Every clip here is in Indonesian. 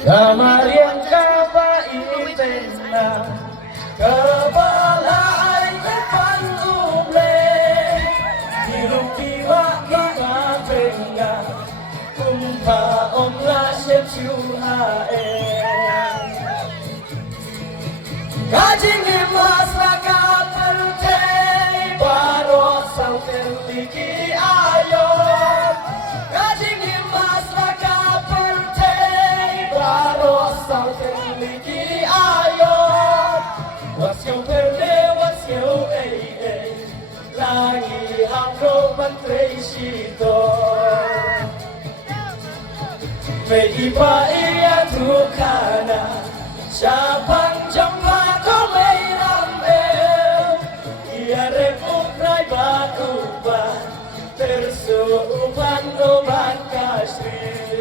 Kamar yang kapaitin na kabalay depan uble Dirupiwa imabenga Kumpa omla syemsyuhae Kajing imas raka pertei Baro sang terliki ayot Kajing imas raka pertei Baro sang terliki ayot Wasyau perde wasyau Langi hapro mantrei shito Meipa iya tukana Siapang jamba ko may ramel Iya repukray bakuban Tersuupan uban kasri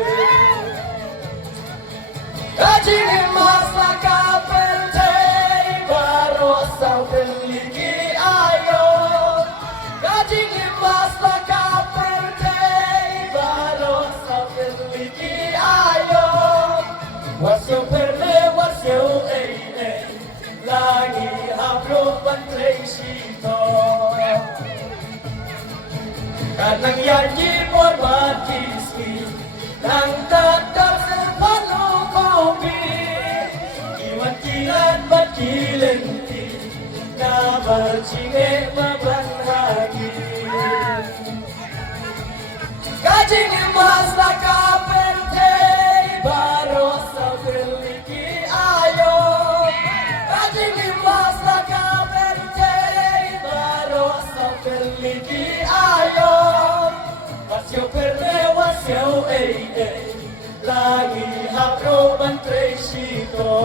Kajing mas nakapentay Baro sa teliki ayo Kajing mas nakapentay Baro sa teliki ayo Wasyo perde wasyo Langi hapro pantrei shito Kanang yanyi mormat kiski Nang tatar sepano kopi Iwan kilan bakilenti Nabar cinge mabanhagi Kajing emas nakapente Baro sa teliki ayo Kajing emas nakapente Baro sa teliki ayo Wasyo perde wasyo Lagi hapro mantrei shito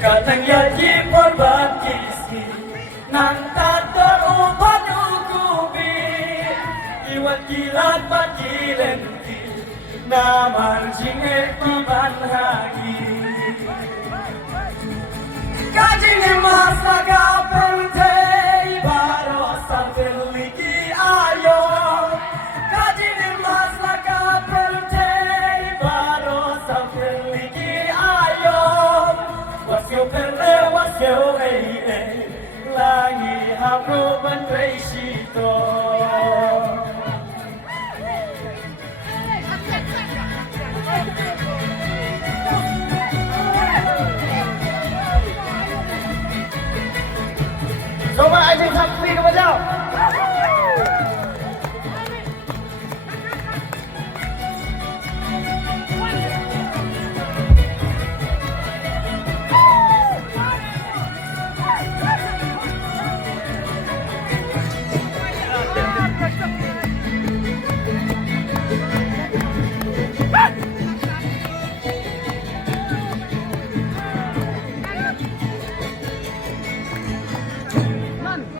Kanang yayi korban kisi Nang tatar upan ukubi Iwan kilat bakilenti Namar jingek mabanhagi Kajing emas nakapentei Baro sa teliki ayo Kajing emas nakapentei Baro sa teliki ayo Wasyo perde wasyo Langi hapro mantrei shito